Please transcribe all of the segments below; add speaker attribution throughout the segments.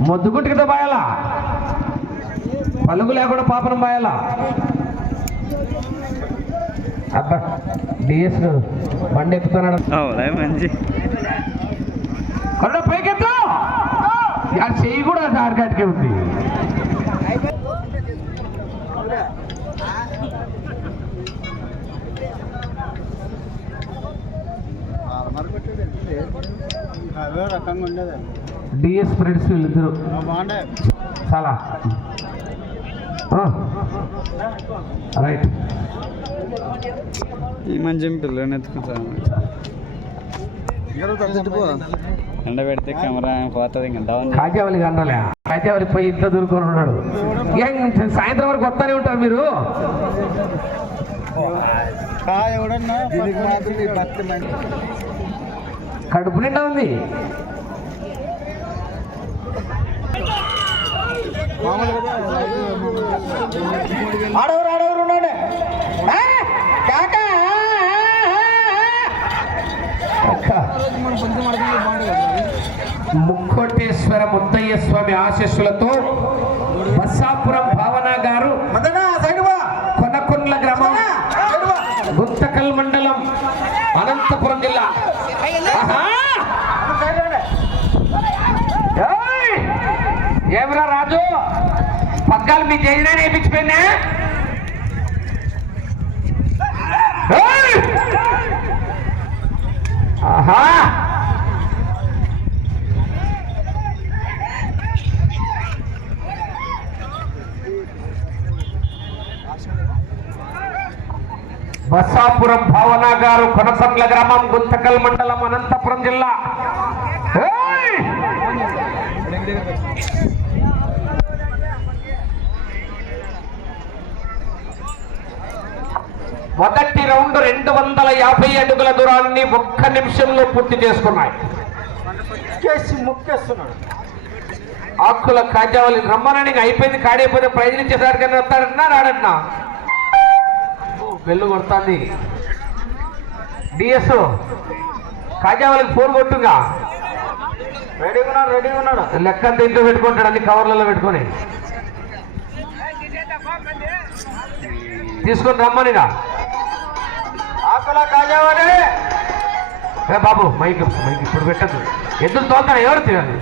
Speaker 1: మొద్దుకుంటు కదా బాయాలా? పలుగు లేకుండా పాపనం బాయాలా? అబ్బా డిఎస్ బండి ఎక్కుతున్నాడు.
Speaker 2: మంచి.
Speaker 1: పైకెత్తు. ఆ చెయ్యి కూడా టార్గెట్కే ఉంది. డిఎస్ ఫ్రెండ్స్ వీళ్ళిద్దరు. చాలా. రైట్.
Speaker 2: ఈ మంచి పిల్లని ఎత్తుకుంటాను ఎండ పెడితే కెమెరా పోతుంది ఇంకా డౌన్
Speaker 1: కాజావలి కన్నాలే కాజావలి పోయి ఇంట్లో దూరుకొని ఉన్నాడు. సాయంత్రం వరకు వస్తానే ఉంటారు మీరు?
Speaker 3: ఎవడన్నా? బట్టలు మంచి
Speaker 1: కడుపు నిండా ఉంది ఆడవరు ఆడవరు అక్క. ముక్కోటేశ్వర ముత్తయ్య స్వామి ఆశీస్సులతో బస్సాపురం భావన గారు కొనకొండ్ల గ్రామం గుత్తకల్ మండలం అనంతపురం జిల్లా! ఏమిరా రాజు? పగ్గాలు మీ జైనా వేయించిపోయినా ఆహా! బసాపురం భావన గారు కొనసండ్ల గ్రామం గుంతకల్ మండలం అనంతపురం జిల్లా. మొదటి రౌండ్ రెండు వందల యాభై అడుగుల దూరాన్ని ఒక్క నిమిషంలో పూర్తి చేసుకున్నాయి.
Speaker 3: కేసి ముక్కేస్తున్నాడు.
Speaker 1: ఆకుల కాజావలి రమ్మనని అయిపోయింది కాడైపోతే ప్రైజ్ ఇచ్చేసారి కానీ వస్తాడంటున్నా రాడట్నా బెల్లు కొడుతుంది. డిఎస్ కాజావలికి ఫోన్ కొట్టుగా.
Speaker 3: రెడీగా ఉన్నాడు రెడీ ఉన్నాడు.
Speaker 1: లెక్క అంతా ఇంట్లో పెట్టుకుంటాడు అన్ని కవర్లలో పెట్టుకొని. తీసుకొని రమ్మని
Speaker 3: ఆకుల కాజావాడే
Speaker 1: ఏ బాబు మైక్ మైక్ ఇప్పుడు పెట్టద్దు ఎందుకు తోలుతాను ఎవరు తినాలి?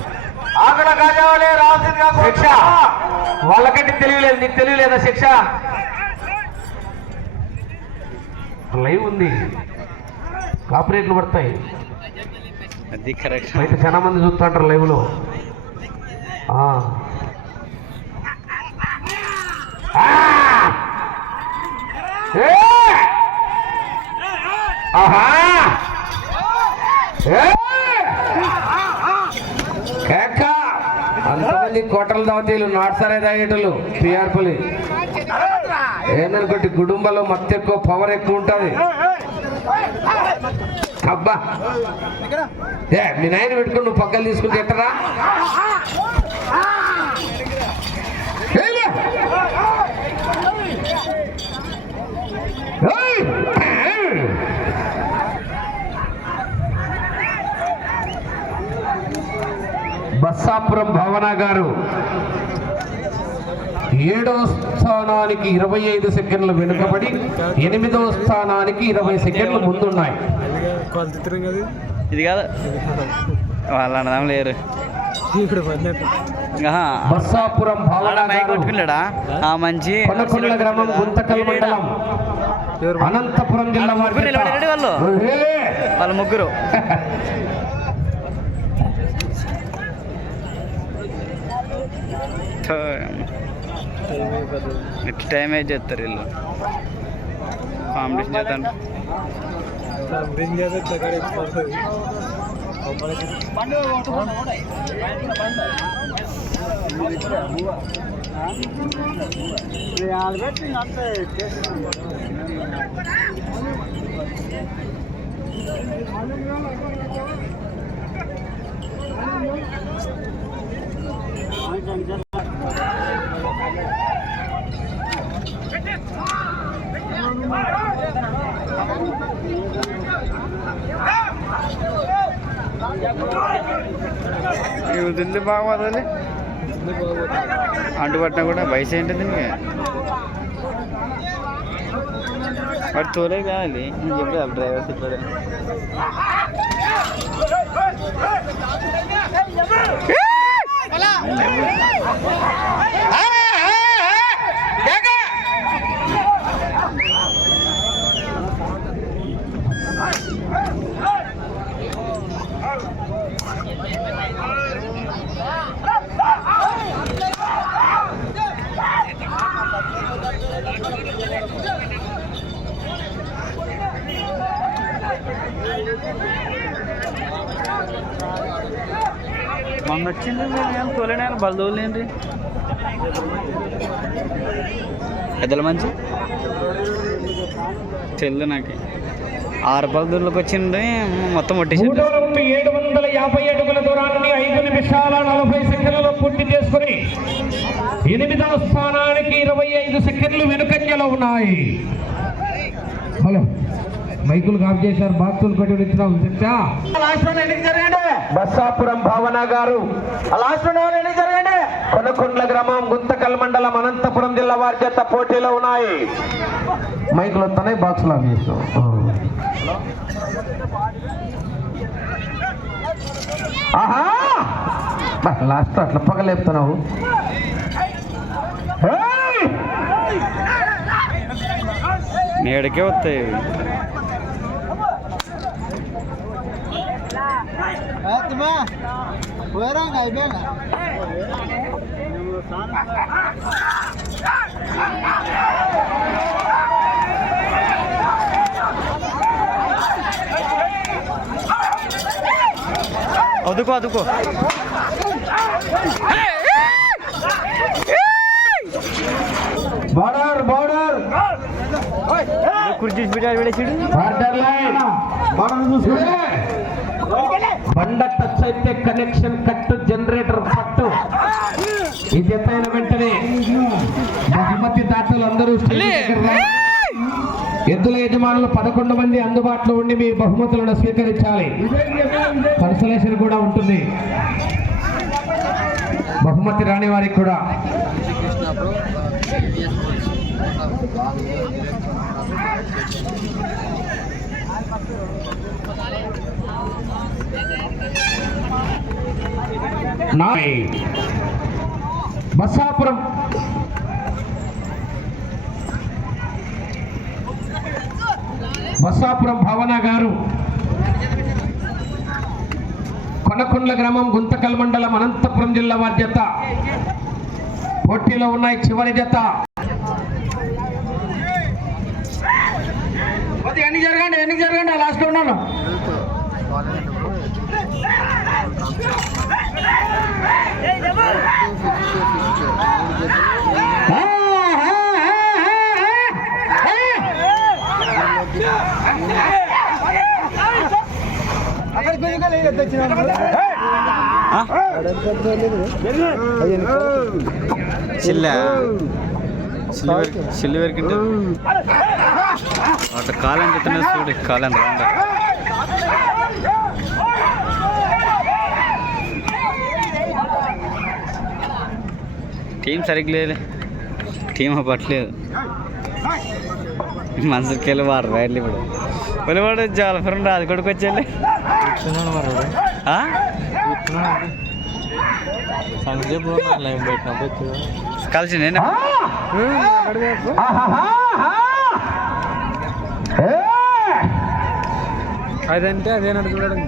Speaker 3: ఆకుల కాజావాడే రావాల్సిందిగా
Speaker 1: శిక్ష. వాళ్ళకంటే తెలియలేదు నీకు తెలియలేదా శిక్ష? లైవ్ ఉంది. కాపరేట్లు పడతాయి.
Speaker 2: అది కరెక్ట్
Speaker 1: అయితే చాలా మంది చూస్తుంటారు లైవ్లో కేక! అంతమంది కోటల దావతీలు నాటుసారే తాగేటోళ్ళు పిఆర్పులు ఏందనుకోండి కుటుంబంలో మత్తు ఎక్కువ పవర్ ఎక్కువ ఉంటుంది. అబ్బా. ఏ మీ నాయన పెట్టుకుని నువ్వు పక్కలు తీసుకుని తిట్టరా బస్సాపురం భవన గారు. ఏడవ స్థానానికి ఇరవై ఐదు సెకండ్లు వెనుకబడి ఎనిమిదవ స్థానానికి ఇరవై సెకండ్లు ముందున్నాయి.
Speaker 2: ఇది కాదు. వాళ్ళ లేరు.
Speaker 1: బస్సాపురం
Speaker 2: కొట్టుకున్నాడా? ఆ మంచి
Speaker 1: కొనకొండ గ్రామం గుంతకల్ మండలం. అనంతపురం జిల్లా
Speaker 2: వాళ్ళు. వాళ్ళ ముగ్గురు. ఇట్లా టైం అయితే చేస్తారు వీళ్ళు కాంపిటీషన్ చేస్తాను
Speaker 3: ఆ
Speaker 2: దిల్లు బాగా వదలి అంటు పట్టినా కూడా వయసు ఏంటి దీనికి వాడు తోలే కావాలి నేను చెప్పలేదు డ్రైవర్ చెప్పాడు మొన్న వచ్చింది నేను బల తోలేండి పెద్దల మంచి? తెల్లు నాకు. ఆరు పళ్ళ వచ్చింది మొత్తం కొట్టేసి
Speaker 1: ఏడు వందల యాభై అడుగుల దూరాన్ని ఐదు నిమిషాల నలభై సెకండ్లలో పూర్తి చేసుకుని ఎనిమిదవ స్థానానికి ఇరవై ఐదు సెకండ్లు వెనుకంజలో ఉన్నాయి. హలో. మైకులు కాప్ చేశారు బాక్సులు పెట్టి ఇచ్చినాం చెప్తా. బస్సాపురం భావన గారు. కొనకొండ్ల గ్రామం గుంతకల్ మండలం అనంతపురం జిల్లా వారి చేత పోటీలో ఉన్నాయి. మైకులు వస్తున్నాయి బాక్సులు ఆఫ్ చేస్తాం ఆహా! లాస్ట్ అట్లా పగలేపుతున్నావు ఏయ్!
Speaker 2: నేడుకే వస్తాయి. ఇవి. అదుకో అదుకో
Speaker 1: బౌడర్ బౌడర్
Speaker 2: కుర్చీ బిడ్డ విడేసిడు
Speaker 1: బార్డర్ లైన్ బండ టచ్ అయితే కనెక్షన్ కట్ జనరేటర్ పట్టు. ఇది ఎత్తైన వెంటనే బహుమతి దాతలు అందరూ. ఎద్దుల యజమానులు పదకొండు మంది అందుబాటులో ఉండి మీ బహుమతులను స్వీకరించాలి. కన్సలేషన్ కూడా ఉంటుంది. బహుమతి రాని వారికి కూడా. బస్సాపురం. బస్సాపురం భావన గారు. కొనకొండ్ల గ్రామం గుంతకల్ మండలం అనంతపురం జిల్లా వారి జత పోటీలో ఉన్నాయి చివరి జత.
Speaker 3: కొద్దిగా జరగండి ఎన్ని జరగండి లాస్ట్ ఉన్నాను.
Speaker 1: ఆ, ఆ, ఆ, ఆ,
Speaker 2: అట్లా కాలం చెప్తున్నా చూడు కాలం రౌండ్ టీం సరిగ్గా లేదు. టీం పట్టలేదు మనసుకి వెళ్ళి వారు రైడ్లు ఇప్పుడు. వెలువడు చాలా ఫ్రెండ్ అది కొడుకు వచ్చేళ్ళి కలిసి నేను
Speaker 1: ఆ! ఆహాహాహా! ఏ!
Speaker 4: అదంటే? అదేనట్టు చూడడం?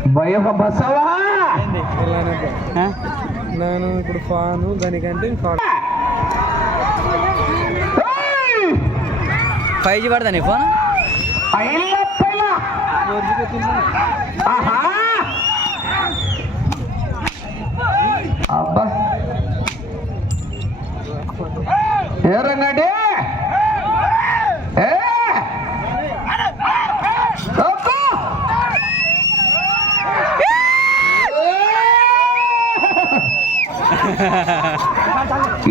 Speaker 4: నేను ఇప్పుడు ఫాను దానికంటే ఫాన్!
Speaker 2: ఫైవ్ జీ పడదా నీ ఫోన్?
Speaker 1: అబ్బా! ఏ రంగండి? ఏ?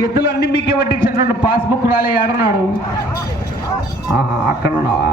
Speaker 1: ఎద్దులు అన్ని మీకే పట్టించినటువంటి పాస్బుక్ రాలే ఆడున్నాడు అక్కడ ఉన్నావా?